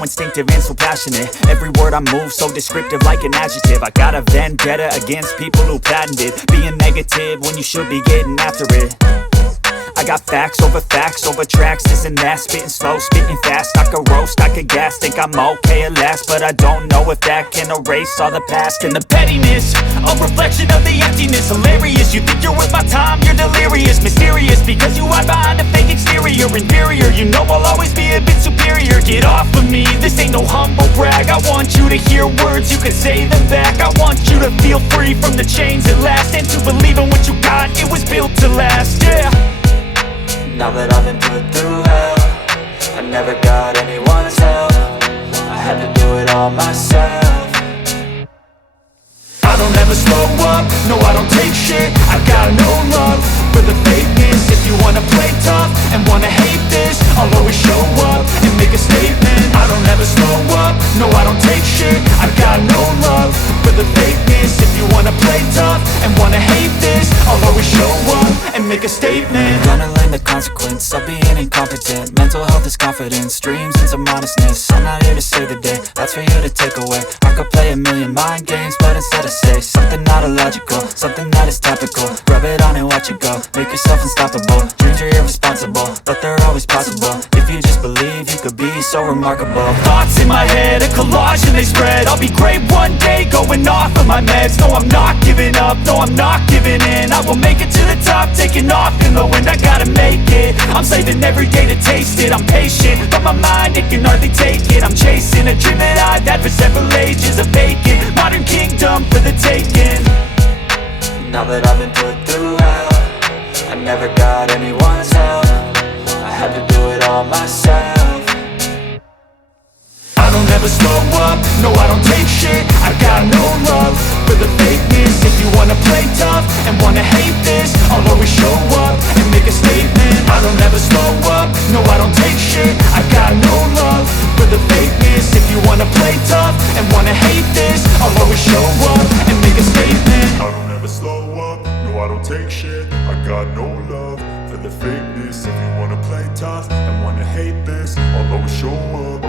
instinctive and so passionate. Every word I move so descriptive like an adjective. I got a vendetta against people who patented being negative when you should be getting after it. I got facts over tracks, this and that. Spitting slow, spitting fast, I could roast, I could gas. Think I'm okay at last, but I don't know if that can erase all the past. And the pettiness, a reflection of the emptiness. Hilarious, you think you're worth my time, you're delirious. Mysterious, because you hide behind a fake exterior. Inferior, you know I'll always be a bit superior. Get off of me, this ain't no humble brag. I want you to hear words, you can say them back. I want you to feel free from the chains at last, and to believe in what you got, it was built to last, yeah. Now that I've been put through hell, I never got anyone's help. I had to do it all myself. I don't ever slow up, no I don't take shit. I got no love for the fakeness. If you wanna play tough and wanna hate this, I'll always show up and make a statement. I don't ever slow up, no I don't take shit. I got no love for the fakeness. If you wanna play tough and wanna hate this, I'll always show up and make a statement. Gonna learn the consequence of being incompetent. Mental health is confidence, dreams and some modestness. I'm not here to save the day, that's for you to take away. I could play a million mind games, but instead I say something not illogical, something that is topical. Rub it on and watch it go, make yourself unstoppable. Dreams are irresponsible, but they're always possible. If you just believe, you could be so remarkable. Thoughts in my head, a collage and they spread. I'll be great one day, going off of my meds. No, I'm not giving up, no, I'm not giving in. I will make it to the top, taking off in the wind. I gotta make it, I'm saving every day to taste it. I'm patient, but my mind, it can hardly take it. I'm chasing a dream that I've had for several ages. A vacant, modern kingdom for the taking. Now that I've been put through hell, I never got anyone's help. I had to do it all myself. I don't ever slow up, no I don't take shit. I got no love for the fakeness. If you wanna play tough and wanna hate this, I'll always show up and make a statement. I don't ever slow up, no I don't take shit. I got no love for the fakeness. If you wanna play tough and wanna hate this, I'll always show up and make a statement. I don't ever slow up, no I don't take shit. I got no love for the fakeness. If you wanna play tough and wanna hate this, I'll always show up.